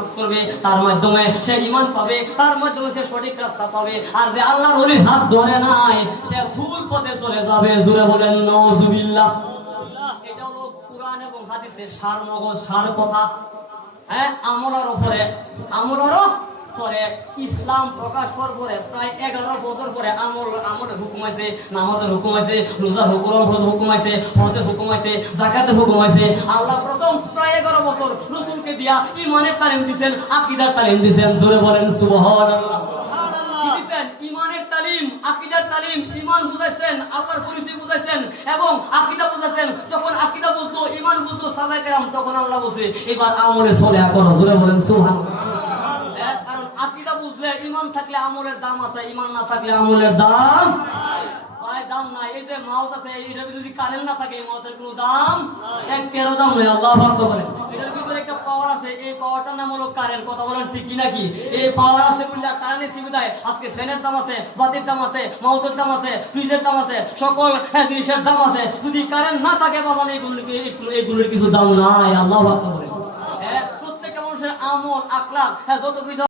লাভ করবে, তার মাধ্যমে সে ইমান পাবে, তার মাধ্যমে সে সঠিক রাস্তা পাবে। আর যে আল্লাহর ওলির হাত ধরে নাই, সে ভুল পথে চলে যাবে। জুড়ে বলেন নজুবিল্লাহ এবং হাদিসের সার মগজ সার কথা। হ্যাঁ আমলার ওপরে আমলারও পরে ইসলাম প্রকাশ হওয়ার পরে প্রায় এগারো বছর পরে আমল আমলের হুকুম আছে নামাজের হুকুম আছে রোজার হুকুম হুকুম আছে হজের হুকুম আছে জাকাতের হুকুম আছে আল্লাহ প্রথম প্রায় এগারো বছর রসুলকে দিয়া ইমানের তালিম দিছেন আকিদার তালিম দিছেন। জোরে বলেন দিছেন? ইমানের তালিম আকিদার তালিম ইমান বুঝাইছেন আল্লাহর পরিচয় বুঝাইছেন এবং আকিদা বুঝাইছেন। যখন আকিদা বুঝতো ইমান বুঝতো কেরাম তখন আল্লাহ বলছে এবার আমলে চলে করো। জোরে বলেন সুবহানাল্লাহ হ্যাঁ, কারণ আকিদা বুঝলে ইমান থাকলে আমলের দাম আছে ইমান না থাকলে আমলের দাম যদি কারেন্ট এই এই সকল হ্যাঁ, জিনিসের দাম আছে। যদি কারেন্ট না থাকে এইগুলোর কিছু দাম নাই আল্লাহ বলে হ্যাঁ প্রত্যেকটা মানুষের আমল আকলাক হ্যাঁ যত কিছু